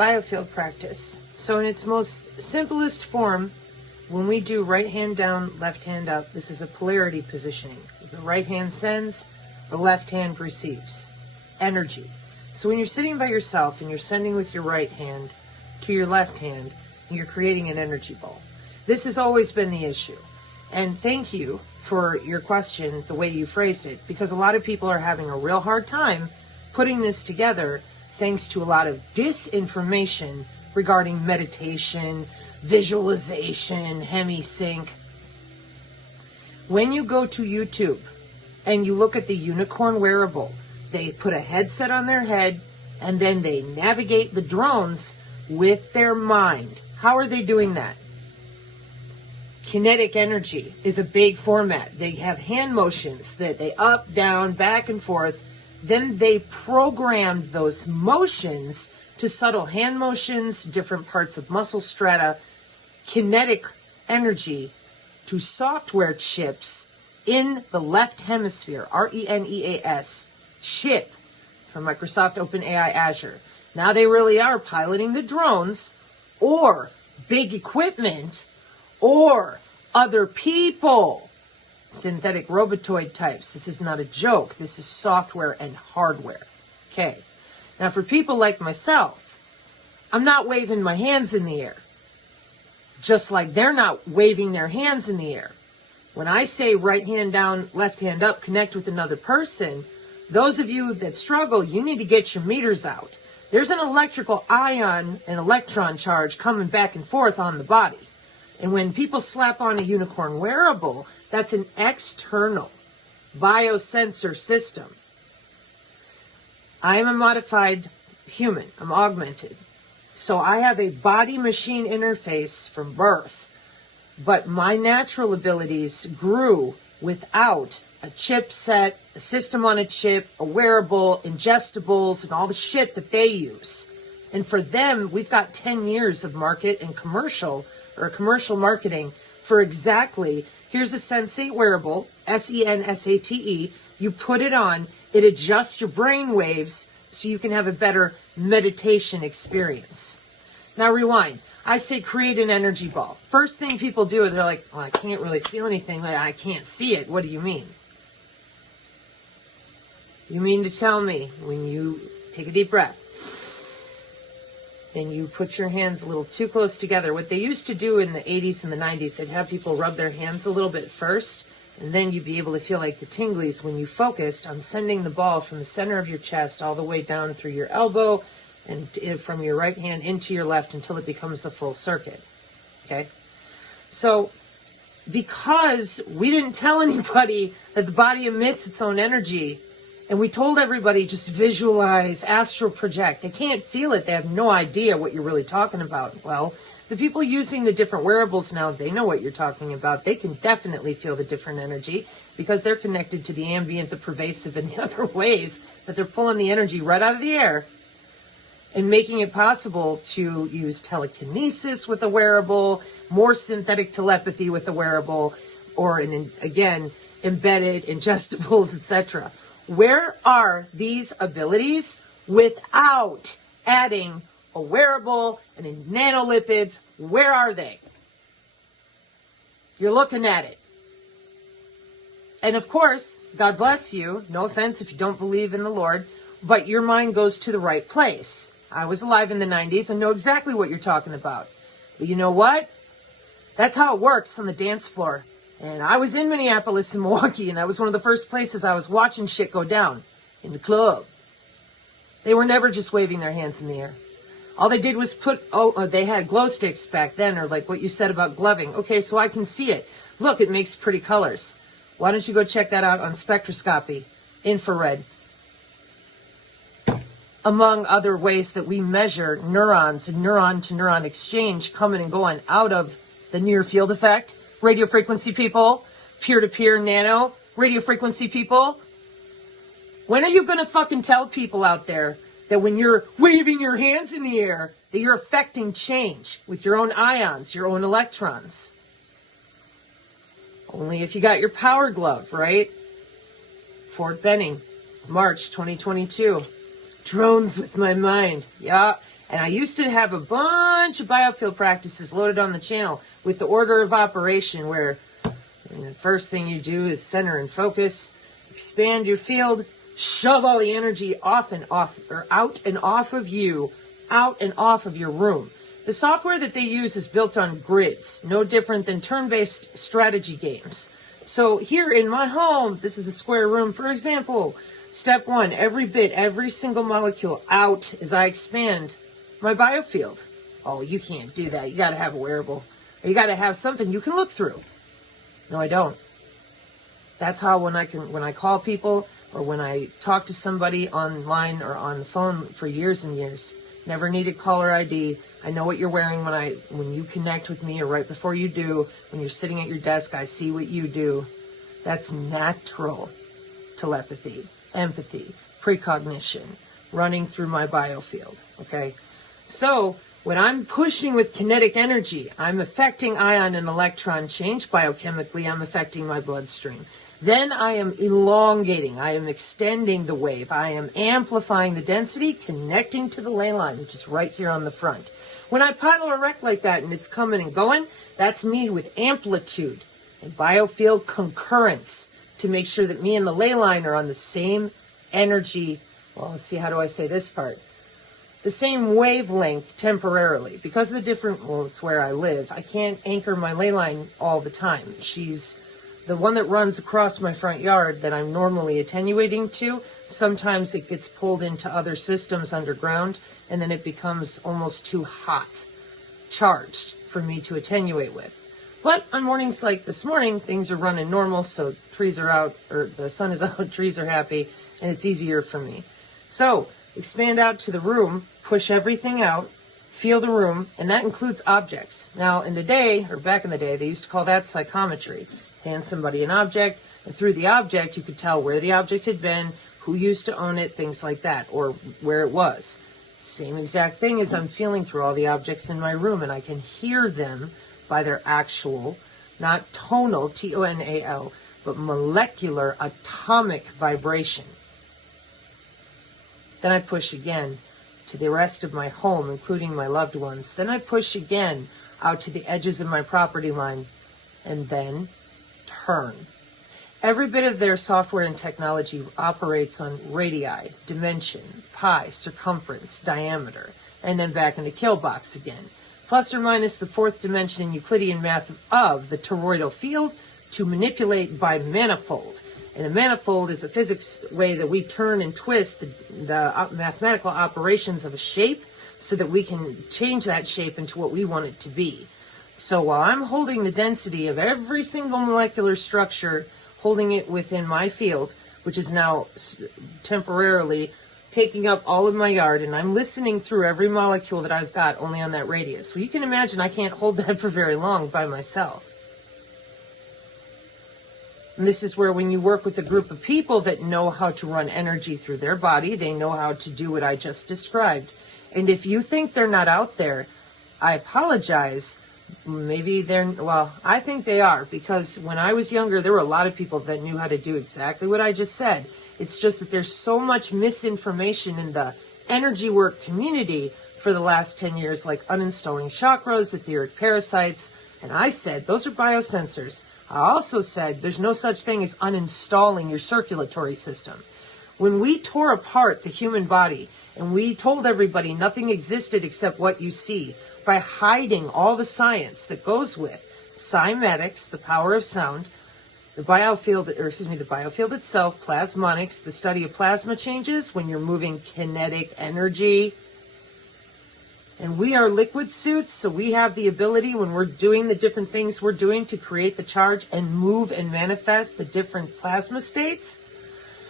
biofield practice. So in its most simplest form, when we do right hand down, left hand up, this is a polarity positioning. The right hand sends, the left hand receives energy. So when you're sitting by yourself and you're sending with your right hand to your left hand, you're creating an energy ball. This has always been the issue. And thank you for your question, the way you phrased it, because a lot of people are having a real hard time putting this together thanks to a lot of disinformation regarding meditation, visualization, hemisync. When you go to YouTube and you look at the unicorn wearable, they put a headset on their head and then they navigate the drones with their mind. How are they doing that? Kinetic energy is a big format. They have hand motions that they up, down, back and forth. Then they programmed those motions to subtle hand motions, different parts of muscle strata, kinetic energy to software chips in the left hemisphere, RENEAS, chip from Microsoft OpenAI Azure. Now they really are piloting the drones or big equipment or other people, synthetic robotoid types. This is not a joke. This is software and hardware. Okay. Now for people like myself, I'm not waving my hands in the air. Just like they're not waving their hands in the air. When I say right hand down, left hand up, connect with another person, those of you that struggle, you need to get your meters out. There's an electrical ion and electron charge coming back and forth on the body. And when people slap on a unicorn wearable, that's an external biosensor system. I am a modified human. I'm augmented. So I have a body-machine interface from birth. But my natural abilities grew without a chipset, a system on a chip, a wearable, ingestibles, and all the shit that they use. And for them, we've got 10 years of market and commercial marketing for exactly, here's a Sensate wearable, Sensate. You put it on, it adjusts your brain waves so you can have a better meditation experience. Now rewind. I say create an energy ball. First thing people do, they're like, well, I can't really feel anything. I can't see it. What do you mean? You mean to tell me when you take a deep breath and you put your hands a little too close together, what they used to do in the 80s and the 90s, they'd have people rub their hands a little bit first, and then you'd be able to feel like the tinglies when you focused on sending the ball from the center of your chest all the way down through your elbow and from your right hand into your left until it becomes a full circuit. Okay? So, because we didn't tell anybody that the body emits its own energy, and we told everybody just visualize, astral project. They can't feel it. They have no idea what you're really talking about. Well, the people using the different wearables now, they know what you're talking about. They can definitely feel the different energy because they're connected to the ambient, the pervasive, and the other ways that they're pulling the energy right out of the air and making it possible to use telekinesis with a wearable, more synthetic telepathy with a wearable, or, again, embedded ingestibles, etc. Where are these abilities without adding a wearable and in nanolipids? Where are they? You're looking at it. And of course, God bless you. No offense if you don't believe in the Lord, but your mind goes to the right place. I was alive in the 90s and know exactly what you're talking about. But you know what? That's how it works on the dance floor. And I was in Minneapolis and Milwaukee, and that was one of the first places I was watching shit go down, in the club. They were never just waving their hands in the air. All they did was they had glow sticks back then, or like what you said about gloving. Okay, so I can see it. Look, it makes pretty colors. Why don't you go check that out on spectroscopy, infrared. Among other ways that we measure neurons and neuron-to-neuron exchange coming and going out of the near field effect. Radio frequency people, peer-to-peer nano, radio frequency people. When are you going to fucking tell people out there that when you're waving your hands in the air, that you're affecting change with your own ions, your own electrons? Only if you got your power glove, right? Fort Benning, March 2022. Drones with my mind. Yeah. And I used to have a bunch of biofield practices loaded on the channel with the order of operation where the first thing you do is center and focus, expand your field, shove all the energy off and off, or out and off of you, out and off of your room. The software that they use is built on grids, no different than turn-based strategy games. So here in my home, this is a square room, for example. Step one, every bit, every single molecule out as I expand my biofield. Oh, you can't do that. You got to have a wearable. Or you got to have something you can look through. No, I don't. That's how when I call people or when I talk to somebody online or on the phone for years and years, never needed caller ID. I know what you're wearing when you connect with me or right before you do. When you're sitting at your desk, I see what you do. That's natural telepathy, empathy, precognition, running through my biofield, okay? So when I'm pushing with kinetic energy, I'm affecting ion and electron change biochemically. I'm affecting my bloodstream. Then I am elongating. I am extending the wave. I am amplifying the density, connecting to the ley line, which is right here on the front. When I paddle erect like that and it's coming and going, that's me with amplitude and biofield concurrence to make sure that me and the ley line are on the same energy. Well, let's see, how do I say this part? The same wavelength temporarily. Because of the different, well, it's where I live, I can't anchor my ley line all the time. She's the one that runs across my front yard that I'm normally attenuating to. Sometimes it gets pulled into other systems underground, and then it becomes almost too hot, charged, for me to attenuate with. But on mornings like this morning, things are running normal, so trees are out, or the sun is out, trees are happy, and it's easier for me. So, expand out to the room, push everything out, feel the room, and that includes objects. Now, in the day, or back in the day, they used to call that psychometry. Hand somebody an object, and through the object, you could tell where the object had been, who used to own it, things like that, or where it was. Same exact thing as I'm feeling through all the objects in my room, and I can hear them by their actual, not tonal, T-O-N-A-L, but molecular atomic vibration. Then I push again to the rest of my home, including my loved ones. Then I push again out to the edges of my property line, and then turn. Every bit of their software and technology operates on radii, dimension, pi, circumference, diameter, and then back in the kill box again. Plus or minus the fourth dimension in Euclidean math of the toroidal field to manipulate by manifold. And a manifold is a physics way that we turn and twist the mathematical operations of a shape so that we can change that shape into what we want it to be. So while I'm holding the density of every single molecular structure, holding it within my field, which is now temporarily taking up all of my yard, and I'm listening through every molecule that I've got only on that radius. Well, you can imagine I can't hold that for very long by myself. And this is where when you work with a group of people that know how to run energy through their body, they know how to do what I just described. And if you think they're not out there, I apologize. Maybe I think they are, because when I was younger, there were a lot of people that knew how to do exactly what I just said. It's just that there's so much misinformation in the energy work community for the last 10 years, like uninstalling chakras, etheric parasites. And I said, those are biosensors. I also said, there's no such thing as uninstalling your circulatory system. When we tore apart the human body and we told everybody nothing existed except what you see, by hiding all the science that goes with cymatics, the power of sound, the biofield itself, plasmonics, the study of plasma changes when you're moving kinetic energy. And we are liquid suits, so we have the ability when we're doing the different things we're doing to create the charge and move and manifest the different plasma states.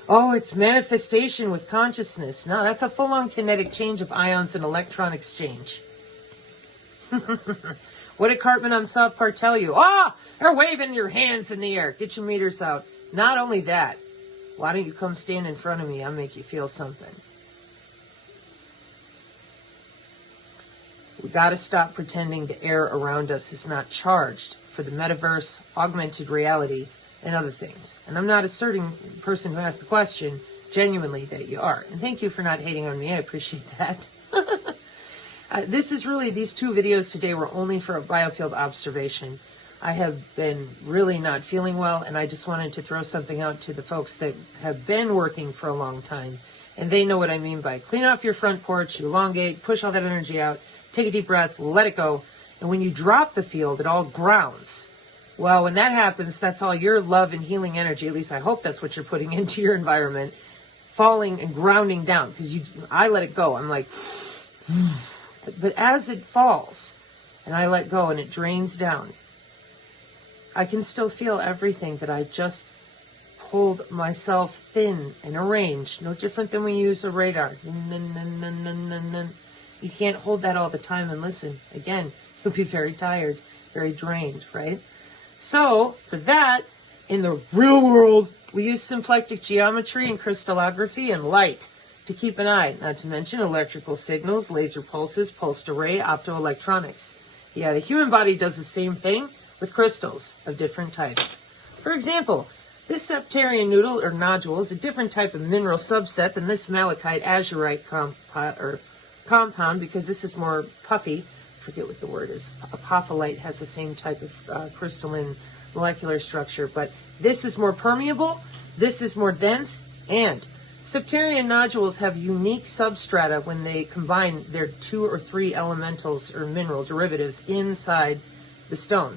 Oh, it's manifestation with consciousness. No, that's a full-on kinetic change of ions and electron exchange. What did Cartman on South Park tell you? They're waving your hands in the air. Get your meters out. Not only that, why don't you come stand in front of me? I'll make you feel something. We got to stop pretending the air around us is not charged for the metaverse, augmented reality, and other things. And I'm not asserting the person who asked the question genuinely that you are. And thank you for not hating on me. I appreciate that. This is really, these 2 videos today were only for a biofield observation. I have been really not feeling well, and I just wanted to throw something out to the folks that have been working for a long time. And they know what I mean by clean off your front porch, elongate, push all that energy out, take a deep breath, let it go. And when you drop the field, it all grounds. Well, when that happens, that's all your love and healing energy, at least I hope that's what you're putting into your environment, falling and grounding down. Because I let it go. I'm like, but as it falls and I let go and it drains down, I can still feel everything that I just pulled myself thin and arranged. No different than we use a radar. You can't hold that all the time and listen. Again, you'll be very tired, very drained, right? So, for that, in the real world, we use symplectic geometry and crystallography and light to keep an eye, not to mention electrical signals, laser pulses, pulsed array, optoelectronics. Yeah, the human body does the same thing with crystals of different types. For example, this septarian noodle or nodule is a different type of mineral subset than this malachite azurite compound because this is more puffy. I forget what the word is. Apophyllite has the same type of crystalline molecular structure, but this is more permeable, this is more dense, and septarian nodules have unique substrata when they combine their 2 or 3 elementals or mineral derivatives inside the stone.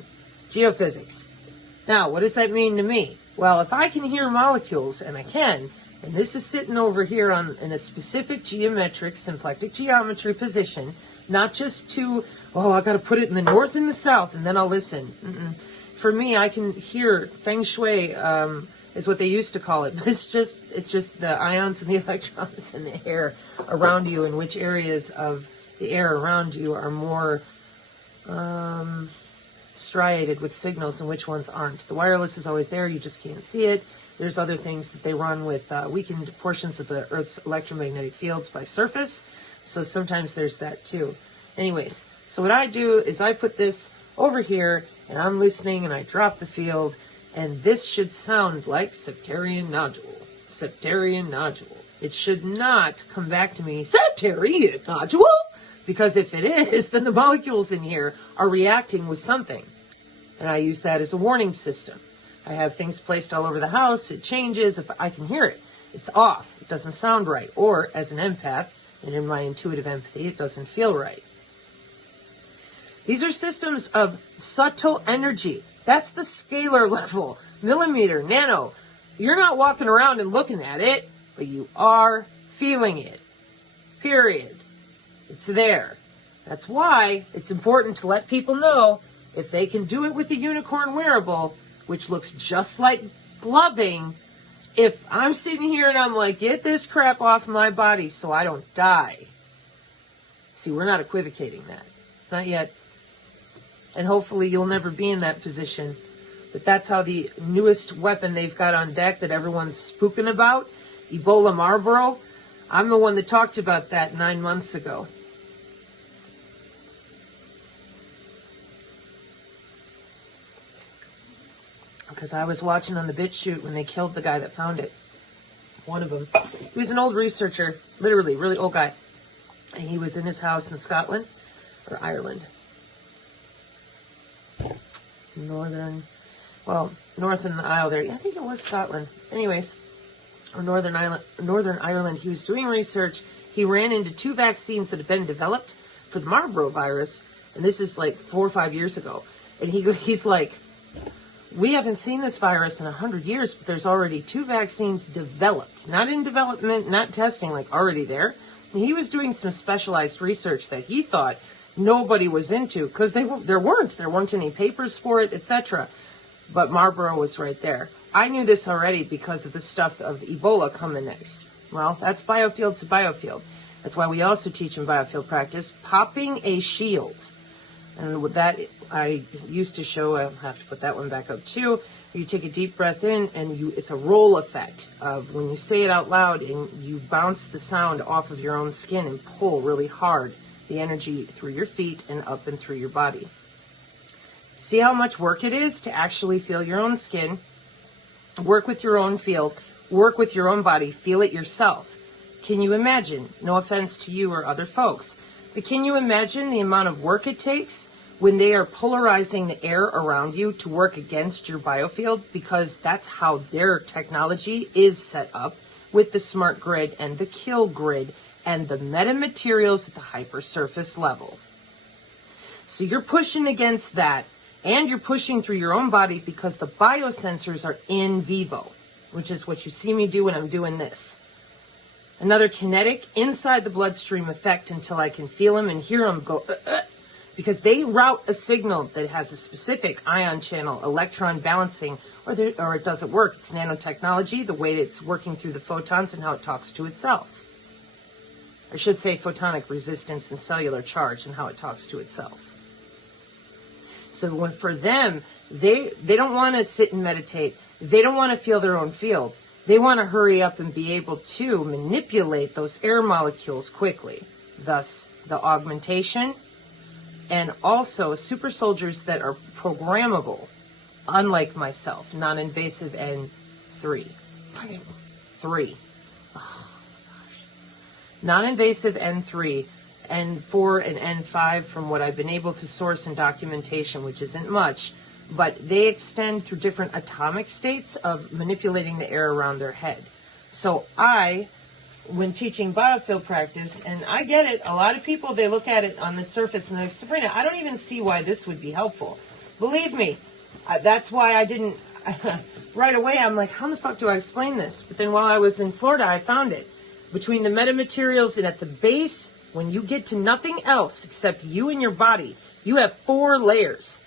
Geophysics. Now, what does that mean to me? Well, if I can hear molecules, and I can, and this is sitting over here in a specific geometric, symplectic geometry position, not just I got to put it in the north and the south, and then I'll listen. For me, I can hear Feng Shui is what they used to call it. It's just the ions and the electrons in the air around you, and which areas of the air around you are more striated with signals and which ones aren't. The wireless is always there, you just can't see it. There's other things that they run with weakened portions of the Earth's electromagnetic fields by surface, so sometimes there's that too. Anyways, so what I do is I put this over here, and I'm listening, and I drop the field, and this should sound like septarian nodule. Septarian nodule. It should not come back to me, septarian nodule, because if it is, then the molecules in here are reacting with something. And I use that as a warning system. I have things placed all over the house. It changes. If I can hear it, it's off. It doesn't sound right. Or as an empath, and in my intuitive empathy, it doesn't feel right. These are systems of subtle energy. That's the scalar level. Millimeter, nano. You're not walking around and looking at it, but you are feeling it. Period. It's there. That's why it's important to let people know if they can do it with a unicorn wearable, which looks just like gloving. If I'm sitting here and I'm like, get this crap off my body so I don't die. See, we're not equivocating that. Not yet. And hopefully you'll never be in that position. But that's how the newest weapon they've got on deck that everyone's spooking about, Ebola Marlboro. I'm the one that talked about that 9 months ago. Because I was watching on the BitChute when they killed the guy that found it. One of them. He was an old researcher, literally, really old guy. And he was in his house in Scotland, or Ireland. Northern Isle there. I think it was Scotland. Anyways, or Northern Ireland. He was doing research. He ran into 2 vaccines that had been developed for the Marlboro virus. And this is like 4 or 5 years ago. And he's like, we haven't seen this virus in 100 years, but there's already 2 vaccines developed. Not in development, not testing, like already there. And he was doing some specialized research that he thought nobody was into because there weren't any papers for it, etc. But Marlboro was right there. I knew this already because of the stuff of Ebola coming next. Well, that's biofield to biofield. That's why we also teach in biofield practice popping a shield. And with that, I used to show, I'll have to put that one back up too. You take a deep breath in, and it's a roll effect of when you say it out loud and you bounce the sound off of your own skin and pull really hard the energy through your feet and up and through your body. See how much work it is to actually feel your own skin, work with your own field, work with your own body, feel it yourself. Can you imagine, no offense to you or other folks, But can you imagine the amount of work it takes when they are polarizing the air around you to work against your biofield? Because that's how their technology is set up with the smart grid and the kill grid and the metamaterials at the hypersurface level. So you're pushing against that, and you're pushing through your own body because the biosensors are in vivo, which is what you see me do when I'm doing this. Another kinetic inside the bloodstream effect until I can feel them and hear them go, because they route a signal that has a specific ion channel, electron balancing, or it doesn't work. It's nanotechnology, the way it's working through the photons and how it talks to itself. I should say photonic resistance and cellular charge and how it talks to itself. So when for them, they don't want to sit and meditate. They don't want to feel their own field. They want to hurry up and be able to manipulate those air molecules quickly. Thus, the augmentation, and also super soldiers that are programmable, unlike myself, non-invasive N3. 3. Non-invasive N3, N4, and N5 from what I've been able to source in documentation, which isn't much, but they extend through different atomic states of manipulating the air around their head. So when teaching biofield practice, and I get it, a lot of people, they look at it on the surface and they're like, Sabrina, I don't even see why this would be helpful. Believe me, that's why I didn't, right away I'm like, how the fuck do I explain this? But then while I was in Florida, I found it. Between the metamaterials and at the base, when you get to nothing else except you and your body, you have 4 layers.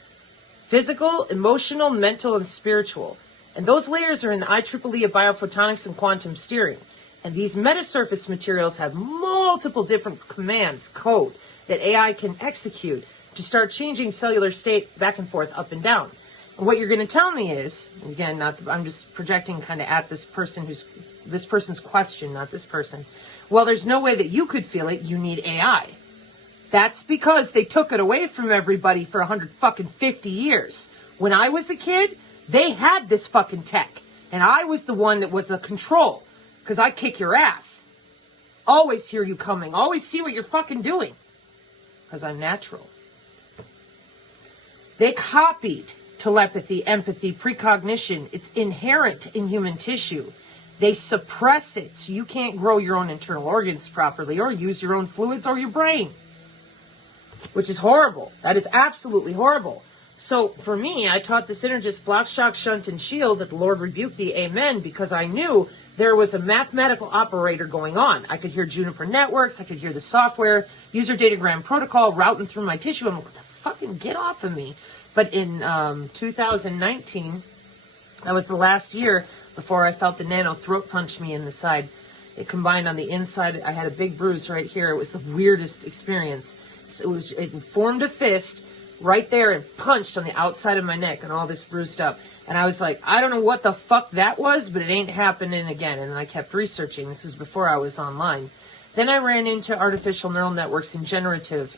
Physical, emotional, mental, and spiritual. And those layers are in the IEEE of biophotonics and quantum steering. And these metasurface materials have multiple different commands, code, that AI can execute to start changing cellular state back and forth, up and down. And what you're going to tell me is, again, I'm just projecting kind of at this person's question, not this person. Well, there's no way that you could feel it. You need AI. That's because they took it away from everybody for 150 years. When I was a kid, they had this fucking tech. And I was the one that was the control. Because I kick your ass. Always hear you coming. Always see what you're fucking doing. Because I'm natural. They copied telepathy, empathy, precognition. It's inherent in human tissue. They suppress it so you can't grow your own internal organs properly or use your own fluids or your brain. Which is horrible. That is absolutely horrible. So for me, I taught the synergist block, shock, shunt, and shield that the Lord rebuke thee, amen, because I knew there was a mathematical operator going on. I could hear Juniper Networks. I could hear the software, user datagram protocol routing through my tissue. I'm like, what the fucking get off of me. But in 2019, that was the last year before I felt the nano throat punch me in the side. It combined on the inside. I had a big bruise right here. It was the weirdest experience. It formed a fist right there and punched on the outside of my neck and all this bruised up. And I was like, I don't know what the fuck that was, but it ain't happening again. And then I kept researching. This is before I was online. Then I ran into artificial neural networks and generative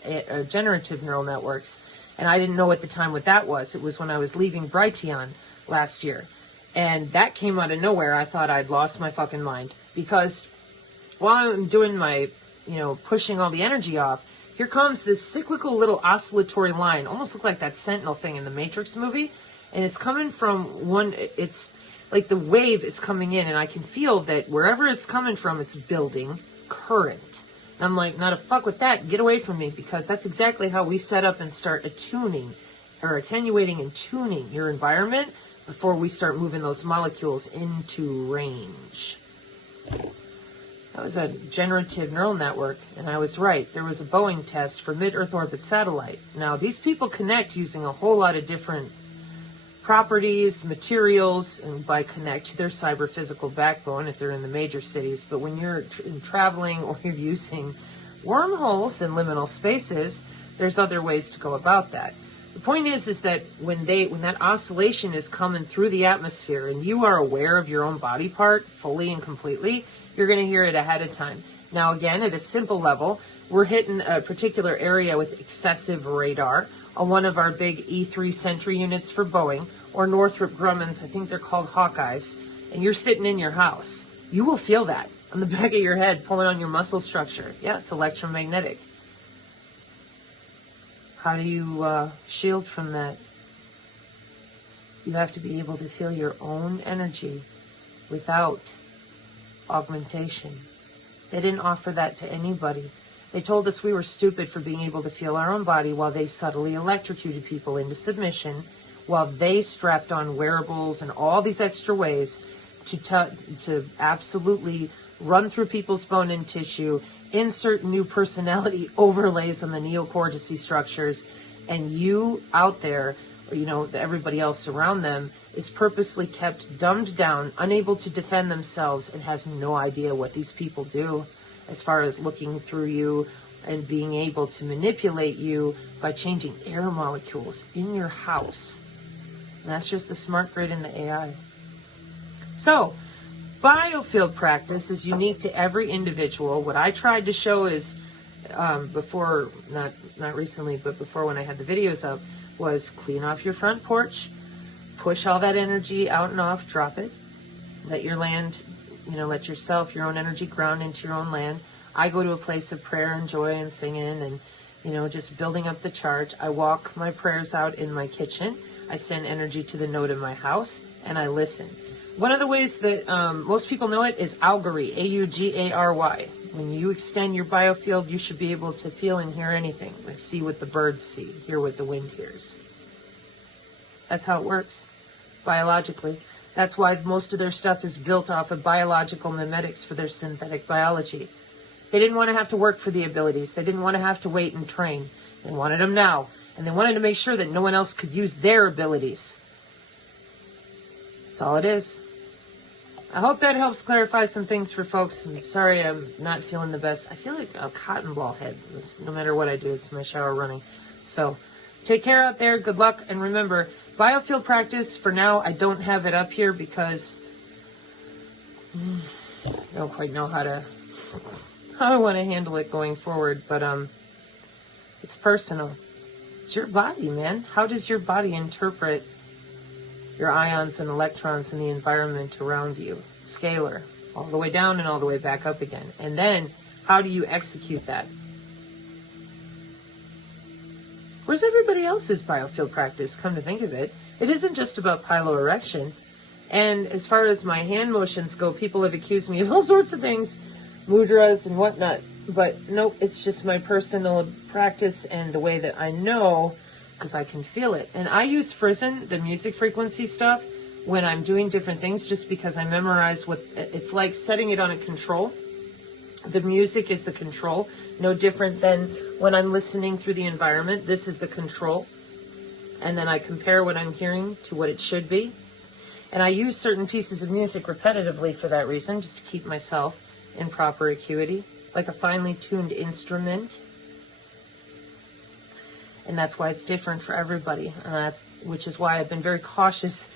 neural networks. And I didn't know at the time what that was. It was when I was leaving Brighteon last year. And that came out of nowhere. I thought I'd lost my fucking mind. Because while I'm doing my, pushing all the energy off, here comes this cyclical little oscillatory line, almost look like that Sentinel thing in the Matrix movie. And it's coming from it's like the wave is coming in, and I can feel that wherever it's coming from, it's building current. And I'm like, not a fuck with that. Get away from me, because that's exactly how we set up and start attenuating and tuning your environment before we start moving those molecules into range. That was a generative neural network, and I was right. There was a Boeing test for mid-Earth orbit satellite. Now, these people connect using a whole lot of different properties, materials, and by connect to their cyber-physical backbone if they're in the major cities. But when you're traveling or you're using wormholes and liminal spaces, there's other ways to go about that. The point is that when that oscillation is coming through the atmosphere and you are aware of your own body part fully and completely, you're going to hear it ahead of time. Now, again, at a simple level, we're hitting a particular area with excessive radar on one of our big E3 Sentry units for Boeing, or Northrop Grumman's, I think they're called Hawkeyes, and you're sitting in your house. You will feel that on the back of your head, pulling on your muscle structure. Yeah, it's electromagnetic. How do you shield from that? You have to be able to feel your own energy without augmentation. They didn't offer that to anybody. They told us we were stupid for being able to feel our own body while they subtly electrocuted people into submission, while they strapped on wearables and all these extra ways to absolutely run through people's bone and tissue, insert new personality overlays on the neocortex structures, and you out there, everybody else around them, is purposely kept dumbed down, unable to defend themselves, and has no idea what these people do as far as looking through you and being able to manipulate you by changing air molecules in your house. And that's just the smart grid and the AI. So, biofield practice is unique to every individual. What I tried to show is, before, not recently, but before when I had the videos up, was clean off your front porch, push all that energy out and off, drop it, let your land, let yourself, your own energy ground into your own land. I go to a place of prayer and joy and singing and, just building up the charge. I walk my prayers out in my kitchen. I send energy to the node in my house, and I listen. One of the ways that most people know it is Augary, A-U-G-A-R-Y. When you extend your biofield, you should be able to feel and hear anything, like see what the birds see, hear what the wind hears. That's how it works, biologically. That's why most of their stuff is built off of biological mimetics for their synthetic biology. They didn't want to have to work for the abilities. They didn't want to have to wait and train. They wanted them now. And they wanted to make sure that no one else could use their abilities. That's all it is. I hope that helps clarify some things for folks. I'm sorry I'm not feeling the best. I feel like a cotton ball head. No matter what I do, it's my shower running. So take care out there. Good luck. And remember, biofield practice, for now, I don't have it up here because I don't quite know how I want to handle it going forward. But it's personal. It's your body, man. How does your body interpret your ions and electrons in the environment around you? Scalar, all the way down and all the way back up again. And then, how do you execute that? Where's everybody else's biofield practice, come to think of it? It isn't just about piloerection. And as far as my hand motions go, people have accused me of all sorts of things, mudras and whatnot. But nope, it's just my personal practice and the way that I know, because I can feel it. And I use Frizzen, the music frequency stuff, when I'm doing different things, just because I memorize what it's like, setting it on a control. The music is the control, no different than when I'm listening through the environment. This is the control. And then I compare what I'm hearing to what it should be. And I use certain pieces of music repetitively for that reason, just to keep myself in proper acuity, like a finely tuned instrument. And that's why it's different for everybody, which is why I've been very cautious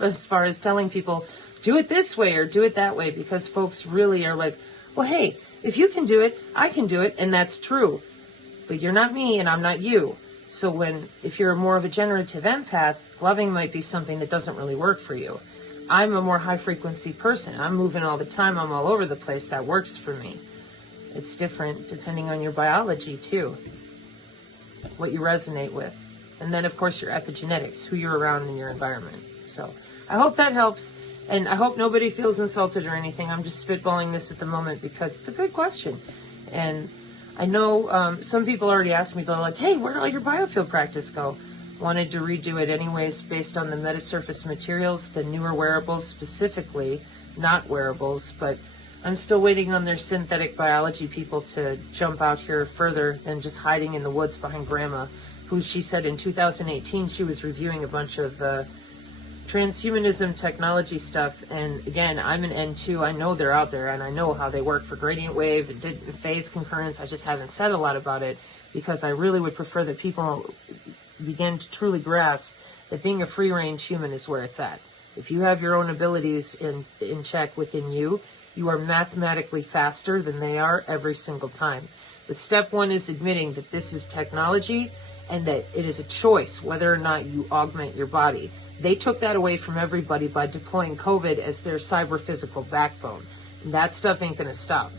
as far as telling people, do it this way or do it that way, because folks really are like, well, hey, if you can do it, I can do it, and that's true. But you're not me, and I'm not you. So if you're more of a generative empath, loving might be something that doesn't really work for you. I'm a more high-frequency person. I'm moving all the time. I'm all over the place. That works for me. It's different depending on your biology, too, what you resonate with. And then, of course, your epigenetics, who you're around in your environment. So I hope that helps. And I hope nobody feels insulted or anything. I'm just spitballing this at the moment because it's a good question. And I know some people already asked me, they're like, hey, where did all your biofield practice go? Wanted to redo it anyways based on the metasurface materials, the newer wearables specifically, not wearables, but I'm still waiting on their synthetic biology people to jump out here further than just hiding in the woods behind Grandma, who she said in 2018 she was reviewing a bunch of transhumanism technology stuff. And again, I'm an N2. I know they're out there, and I know how they work for gradient wave and phase concurrence. I just haven't said a lot about it because I really would prefer that people begin to truly grasp that being a free-range human is where it's at. If you have your own abilities in check within you, you are mathematically faster than they are every single time. But step one is admitting that this is technology and that it is a choice whether or not you augment your body. They took that away from everybody by deploying COVID as their cyber-physical backbone. And that stuff ain't going to stop.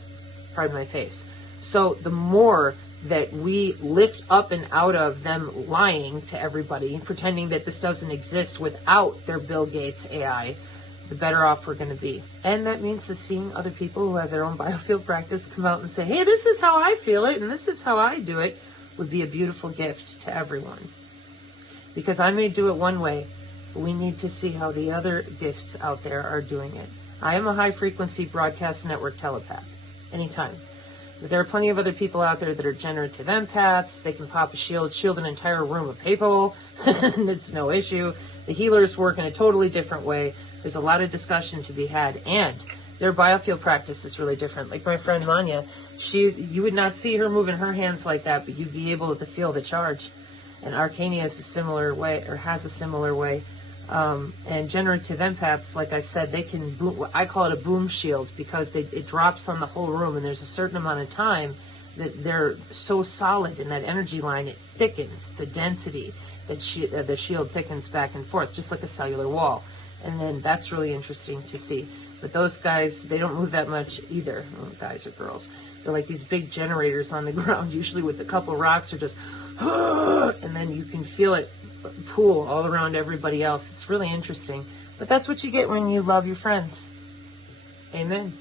Pardon my face. So the more that we lift up and out of them lying to everybody, pretending that this doesn't exist without their Bill Gates AI, the better off we're going to be. And that means that seeing other people who have their own biofield practice come out and say, hey, this is how I feel it and this is how I do it, would be a beautiful gift to everyone. Because I may do it one way, but we need to see how the other gifts out there are doing it. I am a high-frequency broadcast network telepath, anytime. But there are plenty of other people out there that are generative empaths. They can pop a shield an entire room of people, and it's no issue. The healers work in a totally different way. There's a lot of discussion to be had, and their biofield practice is really different. Like my friend Manya, you would not see her moving her hands like that, but you'd be able to feel the charge. And Arcania is a similar way, or has a similar way. And generative empaths, like I said, they can boom, I call it a boom shield, because it drops on the whole room, and there's a certain amount of time that they're so solid in that energy line, it thickens to density, that the shield thickens back and forth, just like a cellular wall. And then that's really interesting to see. But those guys, they don't move that much either, guys or girls. They're like these big generators on the ground, usually with a couple rocks, or just, and then you can feel it pool all around everybody else. It's really interesting. But that's what you get when you love your friends. Amen.